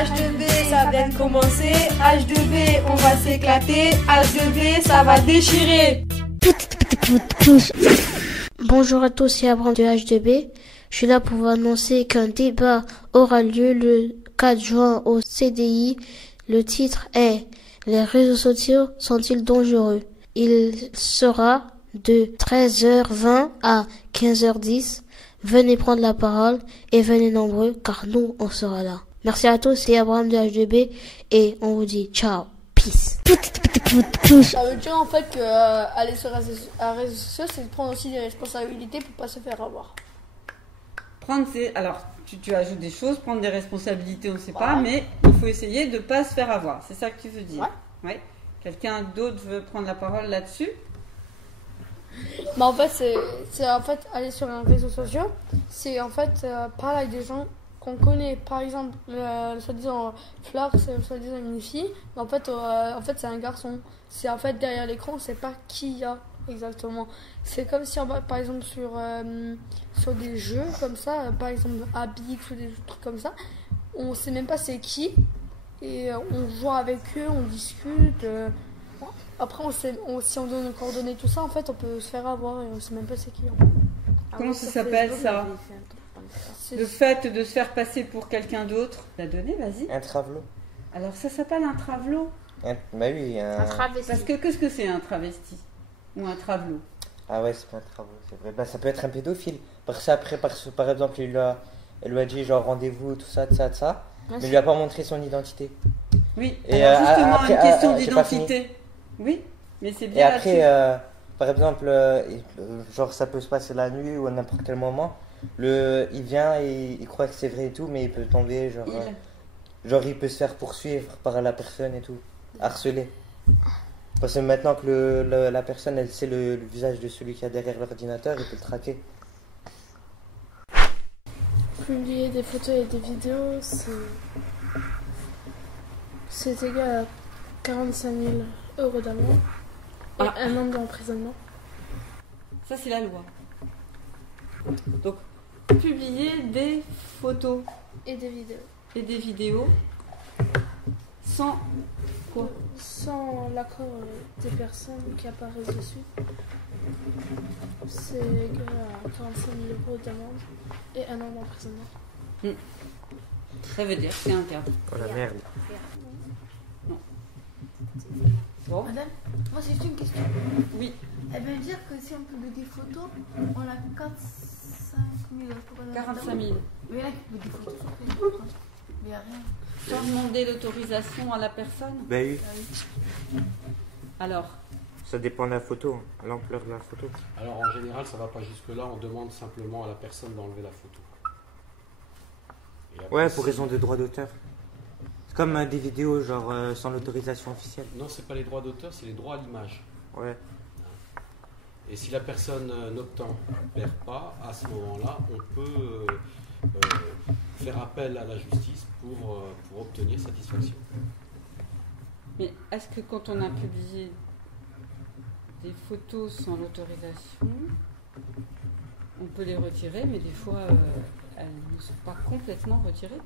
H2B, ça vient de commencer. H2B, on va s'éclater. H2B, ça va déchirer. Bonjour à tous, c'est Abraham de H2B. Je suis là pour vous annoncer qu'un débat aura lieu le 4 juin au CDI. Le titre est « Les réseaux sociaux sont-ils dangereux ?» Il sera de 13h20 à 15h10. Venez prendre la parole et venez nombreux car nous, on sera là. Merci à tous, c'est Abraham de H2B et on vous dit ciao, peace. Ça veut dire en fait que aller sur un réseau social, c'est de prendre aussi des responsabilités pour pas se faire avoir. Alors, tu ajoutes des choses, prendre des responsabilités, on ne sait pas, mais il faut essayer de ne pas se faire avoir. C'est ça que tu veux dire. Ouais. Quelqu'un d'autre veut prendre la parole là-dessus? Mais en fait, c'est en fait aller sur un réseau social, c'est en fait parler avec des gens qu'on connaît. Par exemple, soi-disant Fleur, c'est soi-disant une fille, mais en fait c'est un garçon. C'est en fait derrière l'écran, on ne sait pas qui il y a exactement. C'est comme si par exemple sur des jeux comme ça, par exemple Habix ou des trucs comme ça, on sait même pas c'est qui et on joue avec eux, on discute. Après, si on donne nos coordonnées, tout ça, en fait, on peut se faire avoir et on sait même pas c'est qui. Comment ça s'appelle ça? Le fait de se faire passer pour quelqu'un d'autre. La donnée, vas-y. Un travelo. Alors ça s'appelle un travelo? Bah oui, Un travesti. Parce que qu'est-ce que c'est un travesti? Ou un travelo? Ah ouais, c'est pas un travelo, c'est vrai. Bah ça peut être un pédophile. Parce que après, par exemple, elle lui a dit genre rendez-vous, tout ça, mais il lui a pas montré son identité. Oui, et alors justement, après, une question j'ai pas fini. d'identité. Oui, mais c'est bien. Et après, par exemple, genre ça peut se passer la nuit ou à n'importe quel moment. Il vient et il croit que c'est vrai et tout, mais il peut tomber, genre il peut se faire poursuivre par la personne et tout, harceler. Parce que maintenant que la personne, elle sait le visage de celui qui est derrière l'ordinateur, il peut le traquer. Publier des photos et des vidéos, c'est égal à 45 000 € d'amende et un an d'emprisonnement. Ça, c'est la loi. Donc, publier des photos Et des vidéos. Et des vidéos sans quoi? Sans l'accord des personnes qui apparaissent dessus. C'est égal à 45 000 € d'amende et un an d'emprisonnement. Ça veut dire que c'est interdit. Oh la merde. Non. Bon. Madame, moi c'est juste une question. Oui. Elle veut dire que si on publie des photos, on a 45 000 €. 45 000. Mais là, il publie des photos sur Facebook. Mais il n'y a rien. Sans demander l'autorisation à la personne? Ben oui. Alors? Ça dépend de la photo, l'ampleur de la photo. Alors en général, ça ne va pas jusque-là, on demande simplement à la personne d'enlever la photo. Après, Ouais, pour raison de droit d'auteur. C'est comme des vidéos, genre sans l'autorisation officielle. Non, c'est pas les droits d'auteur, c'est les droits à l'image. Ouais. Et si la personne n'obtempère pas, à ce moment-là, on peut faire appel à la justice pour obtenir satisfaction. Mais est-ce que quand on a publié des photos sans l'autorisation, on peut les retirer, mais des fois elles ne sont pas complètement retirées?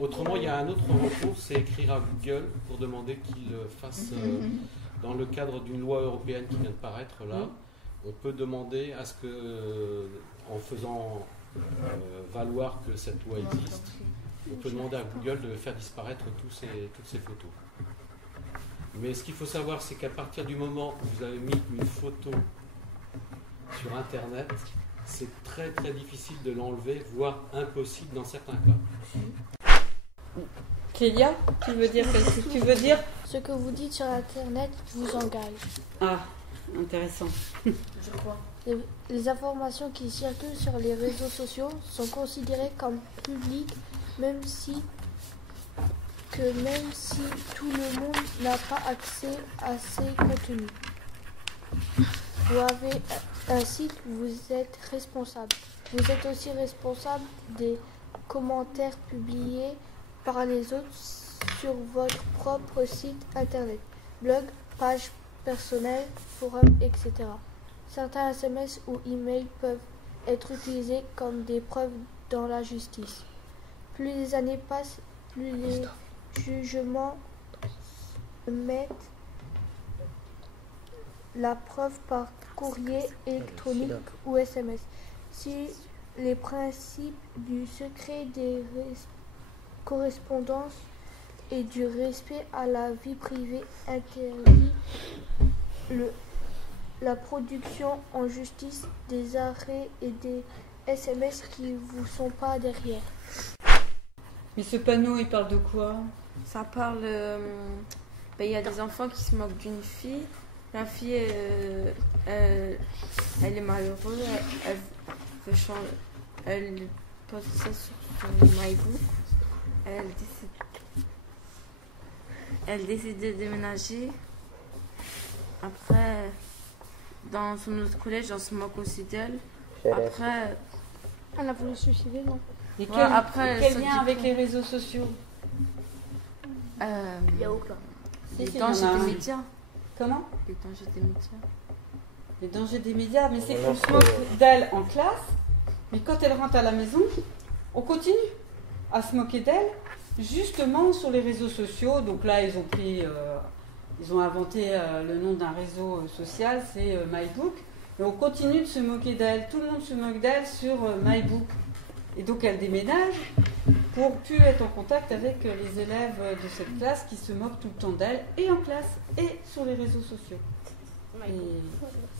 Autrement, il y a un autre recours, c'est écrire à Google pour demander qu'il fasse, dans le cadre d'une loi européenne qui vient de paraître là, on peut demander à ce que, en faisant valoir que cette loi existe, on peut demander à Google de faire disparaître toutes ces photos. Mais ce qu'il faut savoir, c'est qu'à partir du moment où vous avez mis une photo sur Internet, c'est très très difficile de l'enlever, voire impossible dans certains cas. Kélia, tu veux dire? Ce que vous dites sur Internet vous engage. Ah, intéressant. Je crois. Les informations qui circulent sur les réseaux sociaux sont considérées comme publiques, même si tout le monde n'a pas accès à ces contenus. Vous avez un site, vous êtes responsable. Vous êtes aussi responsable des commentaires publiés par les autres sur votre propre site internet, blog, page personnelle, forum, etc. Certains SMS ou emails peuvent être utilisés comme des preuves dans la justice. Plus les années passent, plus les jugements mettent la preuve par courrier électronique ou SMS. Si les principes du secret des correspondances et du respect à la vie privée interdit la production en justice des arrêts et des SMS qui vous sont pas derrière. Mais ce panneau, il parle de quoi? Ça parle. Il y a des enfants qui se moquent d'une fille. La fille, elle est malheureuse. Elle veut changer. Elle poste ça sur MyBook. Elle décide de déménager. Après, dans son autre collège, on se moque aussi d'elle. Après, Elle a voulu se suicider, non? Et Ouais, après, quel ça lien dit avec quoi les réseaux sociaux? il y a aucun. Les Si, dangers il y en a des un. médias. Comment? Les dangers des médias. Les dangers des médias, mais c'est Non, qu'on c'est- se moque d'elle en classe, mais quand elle rentre à la maison, on continue à se moquer d'elle, justement sur les réseaux sociaux. Donc là, ils ont inventé le nom d'un réseau social, c'est MyBook. Et on continue de se moquer d'elle. Tout le monde se moque d'elle sur MyBook. Et donc elle déménage pour plus être en contact avec les élèves de cette classe qui se moquent tout le temps d'elle, et en classe, et sur les réseaux sociaux. Et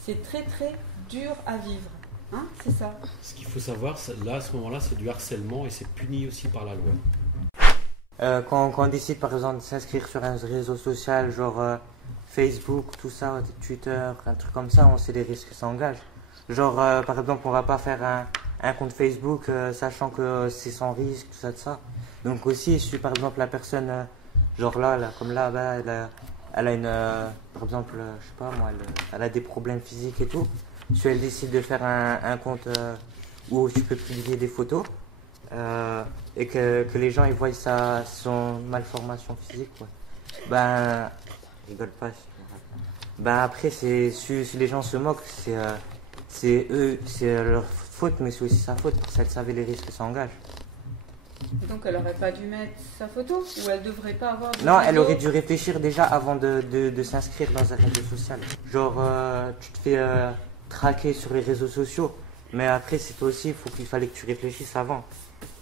c'est très très dur à vivre. Hein, c'est ça. Ce qu'il faut savoir, là, à ce moment-là, c'est du harcèlement et c'est puni aussi par la loi. Quand on décide par exemple de s'inscrire sur un réseau social, genre Facebook, tout ça, Twitter, un truc comme ça, on sait les risques que ça engage. Genre par exemple, on va pas faire un compte Facebook sachant que c'est sans risque, tout ça, de ça. Donc aussi, si par exemple la personne, genre là, comme là, bah, elle a une, par exemple, je sais pas moi, elle a des problèmes physiques et tout. Si elle décide de faire un compte où tu peux publier des photos, et que les gens ils voient son malformation physique, ouais. Ben, rigole pas. Ben après, si les gens se moquent, c'est leur faute, mais c'est aussi sa faute parce qu'elle savait les risques que ça engage. Donc elle aurait pas dû mettre sa photo, ou elle devrait pas avoir de Non, elle vidéo. aurait dû réfléchir déjà avant de s'inscrire dans un réseau social. Genre, tu te fais traquer sur les réseaux sociaux, mais après, c'est toi aussi, il fallait que tu réfléchisses avant.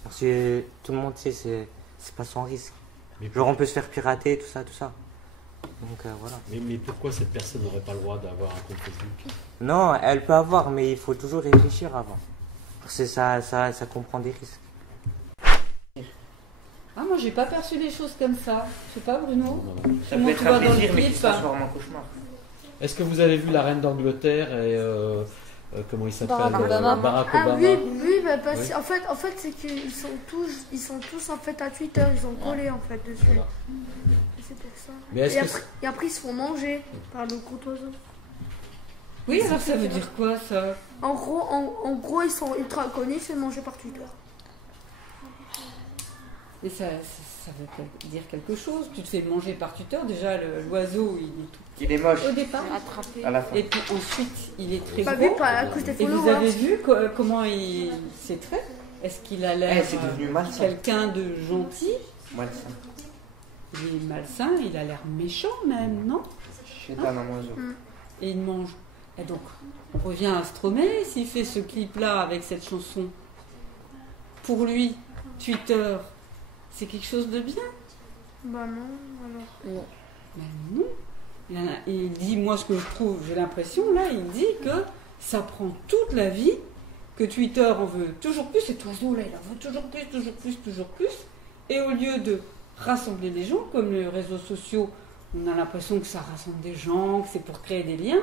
Parce que tout le monde sait, c'est pas sans risque. Mais, Genre, on peut se faire pirater, tout ça, tout ça. Donc voilà. mais pourquoi cette personne n'aurait pas le droit d'avoir un compte Facebook? Non, elle peut avoir, mais il faut toujours réfléchir avant. Parce que ça comprend des risques. Ah, moi j'ai pas perçu les choses comme ça. Je sais pas, Bruno. Ça Comment peut être tu vois un dans le plaisir, mais qui clip, se transforme en cauchemar. Est-ce que vous avez vu la reine d'Angleterre et comment il s'appelle Barack Obama. Barack Ah Obama. oui, bah, parce Oui. en fait c'est qu'ils sont tous en fait à Twitter, ils ont collé en fait dessus. Voilà. C'est pour ça. Mais est-ce Et que après, et après, ils se font manger par le gros oiseau. Oui, alors ça veut dire quoi ça? En gros, ils sont ultra connus, c'est mangé par Twitter. Et ça veut dire quelque chose. Tu te fais manger par tuteur. Déjà, l'oiseau, il est Il est moche tout au départ. Attrapé. à la fin. Et puis ensuite, il est très Pas gros. vu à cause des Et vous followers. avez vu comment il s'est fait? Est-ce qu'il a l'air C'est devenu malsain. quelqu'un de gentil? Malsain. Il est malsain, il a l'air méchant même, non? Chétan en oiseau. Et il mange. Et donc, on revient à Stromae, s'il fait ce clip-là avec cette chanson. Pour lui, Twitter, c'est quelque chose de bien? Bah non, alors. Ben non. Il dit, moi ce que je trouve, j'ai l'impression, là, il dit que ça prend toute la vie, que Twitter en veut toujours plus, cet oiseau-là, il en veut toujours plus, toujours plus, toujours plus. Et au lieu de rassembler les gens, comme les réseaux sociaux, on a l'impression que ça rassemble des gens, que c'est pour créer des liens,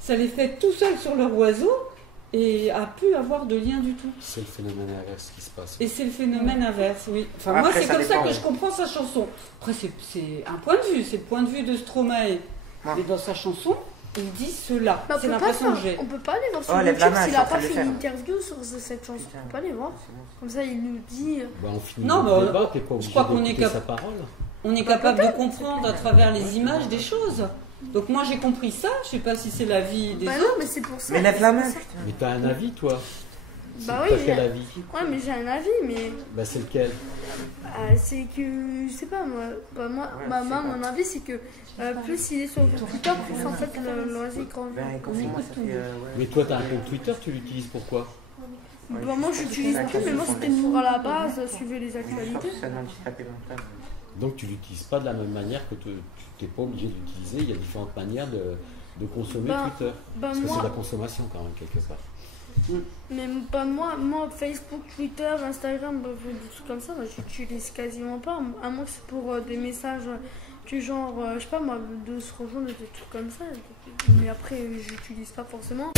ça les fait tout seuls sur leur oiseau et a pu avoir de lien du tout. C'est le phénomène inverse qui se passe. Et c'est le phénomène inverse, oui. Enfin, Après, moi, c'est ça comme ça dépend, que oui. je comprends sa chanson. Après, c'est un point de vue, c'est le point de vue de Stromae. Ouais. Mais dans sa chanson, il dit cela. Bah, C'est l'impression que j'ai. on peut pas aller voir sur Oh, lève la YouTube main, s'il je a suis en pas train de fait le une faire. interview sur cette chanson. Putain. On peut pas aller voir. Comme ça, il nous dit. Bah, on finit Non, le mais débat, t'es pas obligé crois qu'on est d'écouter cap- sa parole. On est capable de comprendre à travers les images des choses. Donc moi, j'ai compris ça. Je sais pas si c'est la vie des Bah autres. non, mais c'est pour ça. Mais lève la main, c'est pour ça. putain. Mais t'as un avis, toi? Bah oui, T'as quel avis? Ouais, mais j'ai un avis, mais Bah c'est lequel? c'est que, je sais pas, moi, mon avis, c'est que plus il est sur Twitter, plus en fait le loisir grandit. Mais toi t'as un compte Twitter, tu l'utilises pourquoi? Bah, moi, j'utilise plus, mais moi, c'était pour à la base suivre les actualités. Donc tu l'utilises pas de la même manière que tu n'es pas obligé de l'utiliser. Il y a différentes manières de consommer Twitter. Parce que c'est de la consommation quand même quelque part. Mais moi, Facebook, Twitter, Instagram, des trucs comme ça, j'utilise quasiment pas. À moins que c'est pour des messages du genre, je sais pas moi, de se rejoindre, des trucs comme ça. Mais après, j'utilise pas forcément.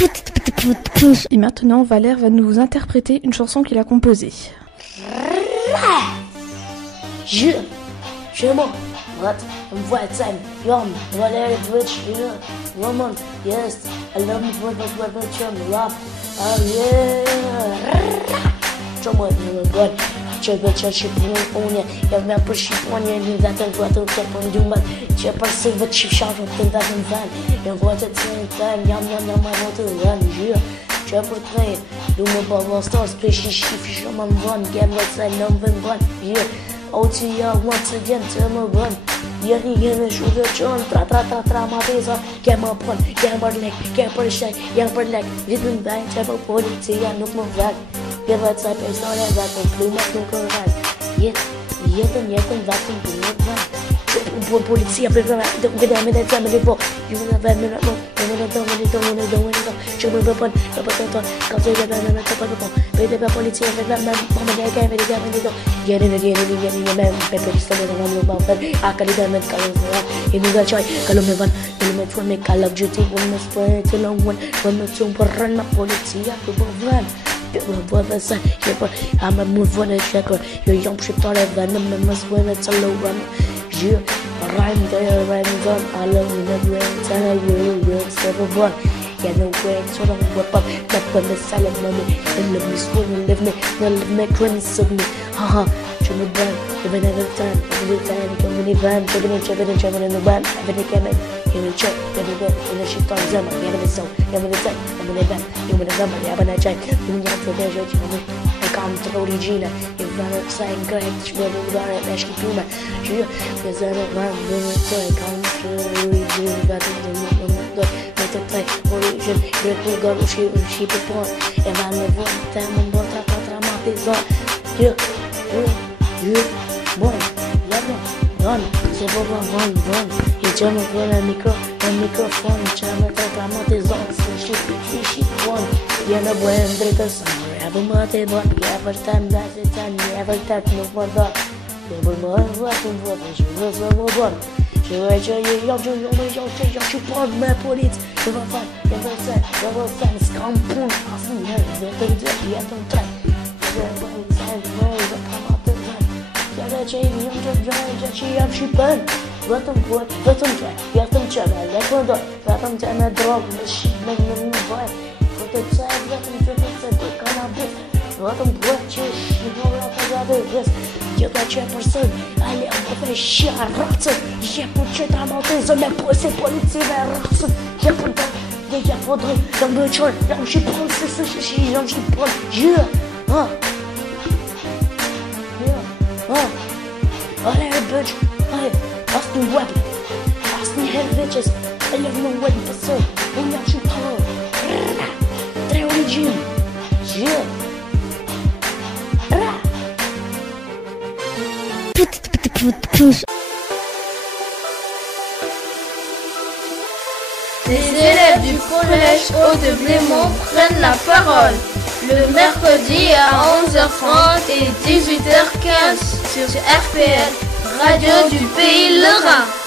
Et maintenant, Valère va nous interpréter une chanson qu'il a composée. Je m'en what what time yum Valère Twitch woman yes I love me what chum rap oh yeah Chum what Chega chipponia eu me puxiponia me dá tanto tempo de uma tinha parceiro de chave tentar dançar eu vou te tentar yam muito grande já por trás do meu bubble stars peixe chifre chama one game what's I number one yeah OTR once again tell me run Yeri yeri sugar John tra ma beza Gamma pon gamma leg gamma shy gamma leg Rhythm bang table politia nuk më vag Gjeva ca persone vetëm plumat nuk më vag Jetën vetëm plumat vag Policia për gëda me dhe të me lipo Ju me dhe me në Që më bëpën Ka të dhe me në të përpën Për dhe policia për dhe me Më një kemi dhe me dhe Gjeni me Pepe së të dhe me bëpën A ka li dhe me të kalën të dhe I më dhe qaj Kalën me van Kalën me të fërë me Call of Duty Vën me spërë të lëngën Vën me të më përrën me policia Për bëvën Vën dhe se A me më vën e qekër Jo jam shqiptare dhe me më zvën e të lëvën Rhyme there, rhyme done. I love you, never end. And I will step up one. Yeah, no way, so don't whip up. Not for the silent money. And live me, swing and live me. Now live me, cringe of me. Haha, Jimmy Brand. Even every time, come in the van. Checking in the van. Every camera, in the check, every day. In the shit on Zama. Yeah, in the sound, yeah, in the time. I'm in the van. You in the Zama, yeah, in the check. You in the treasure, you Canto origina e vanno sai in greco ci vuole dare la schifuma io che sono quando sai canto origina vado do metto tre origin greco go usci per poi e vanno volta un po' tra matizzo io buon don se buon io chiamo con il microfono chiamo tra matizzo sci buon viene buon dritto Every mate but every time that's it and every time no more that Every more what she was one She was you put my police Never fight, never say Scampun, I see her, they don't try Everybody says, no, they come out the time Yada chain, young to she burn Let them try, get them check, let them do Let them tell me drug, machine, make them buy Put the side, let them drink Votăm ce și nu la păză de vest Eu da ce persoană ale am pe și arată E pe ce dramatiză le puse poliție de arată E pe de e pe doi dăm de cior dăm și pun și dăm și pun Ale bitch ale asta nu web asta nu hell bitches ele nu web pe să îmi ia și pun trei origini Les élèves du collège Haut de Blémont prennent la parole le mercredi à 11h30 et 18h15 sur RPL, Radio du Pays Lorrain.